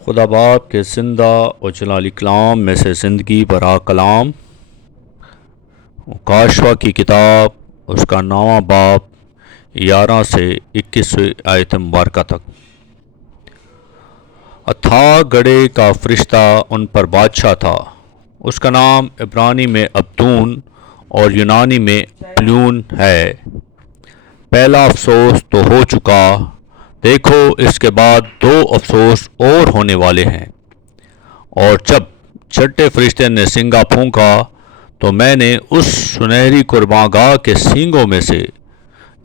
خدا باپ کے زندہ و جلالی کلام میں سے زندگی برا کلام کاشوا کی کتاب اس کا 9واں باب 11 سے 21 آیت مبارکہ تک۔ اتھا گڑھے کا فرشتہ ان پر بادشاہ تھا، اس کا نام عبرانی میں ابدون اور یونانی میں پلیون ہے۔ پہلا افسوس تو ہو چکا، دیکھو اس کے بعد 2 افسوس اور ہونے والے ہیں۔ اور جب چھٹے فرشتے نے سنگا پھونکا تو میں نے اس سنہری قرباں گاہ کے سینگوں میں سے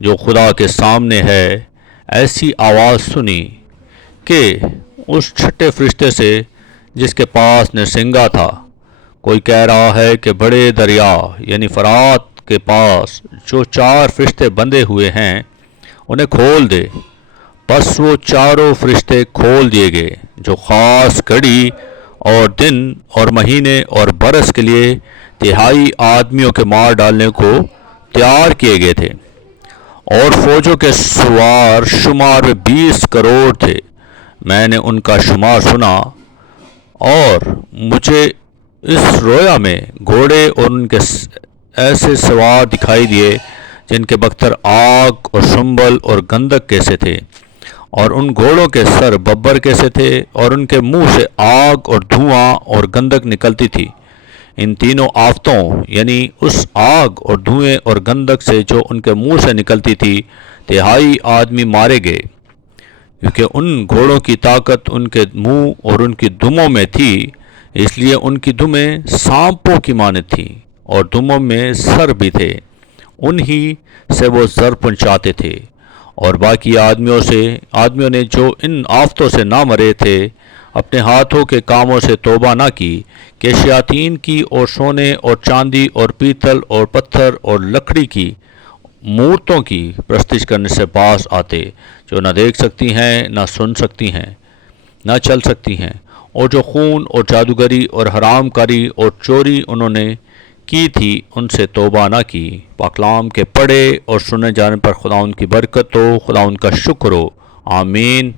جو خدا کے سامنے ہے ایسی آواز سنی کہ اس چھٹے فرشتے سے جس کے پاس نرسنگا تھا، کوئی کہہ رہا ہے کہ بڑے دریا یعنی فرات کے پاس جو 4 فرشتے بندھے ہوئے ہیں انہیں کھول دے۔ پس وہ چاروں فرشتے کھول دیے گئے جو خاص گھڑی اور دن اور مہینے اور برس کے لیے 3 آدمیوں کے مار ڈالنے کو تیار کیے گئے تھے، اور فوجوں کے سوار شمار میں 20 کروڑ تھے۔ میں نے ان کا شمار سنا اور مجھے اس رویا میں گھوڑے اور ان کے ایسے سوار دکھائی دیے جن کے بختر آگ اور شنبل اور گندک کیسے تھے، اور ان گھوڑوں کے سر ببر کیسے تھے، اور ان کے منہ سے آگ اور دھواں اور گندک نکلتی تھی۔ ان تینوں آفتوں یعنی اس آگ اور دھوئیں اور گندک سے جو ان کے منہ سے نکلتی تھی 3 آدمی مارے گئے، کیونکہ ان گھوڑوں کی طاقت ان کے منہ اور ان کی دموں میں تھی، اس لیے ان کی دمیں سانپوں کی مانند تھیں اور دموں میں سر بھی تھے، انہی سے وہ زر پہنچاتے تھے۔ اور باقی آدمیوں نے جو ان آفتوں سے نہ مرے تھے اپنے ہاتھوں کے کاموں سے توبہ نہ کی کہ شیاطین کی اور سونے اور چاندی اور پیتل اور پتھر اور لکڑی کی مورتوں کی پرستش کرنے سے باز آتے، جو نہ دیکھ سکتی ہیں، نہ سن سکتی ہیں، نہ چل سکتی ہیں، اور جو خون اور جادوگری اور حرام کاری اور چوری انہوں نے کی تھی ان سے توبہ نہ کی۔ پاکلام کے پڑھے اور سنے جانے پر خدا ان کی برکت ہو، خدا ان کا شکر ہو، آمین۔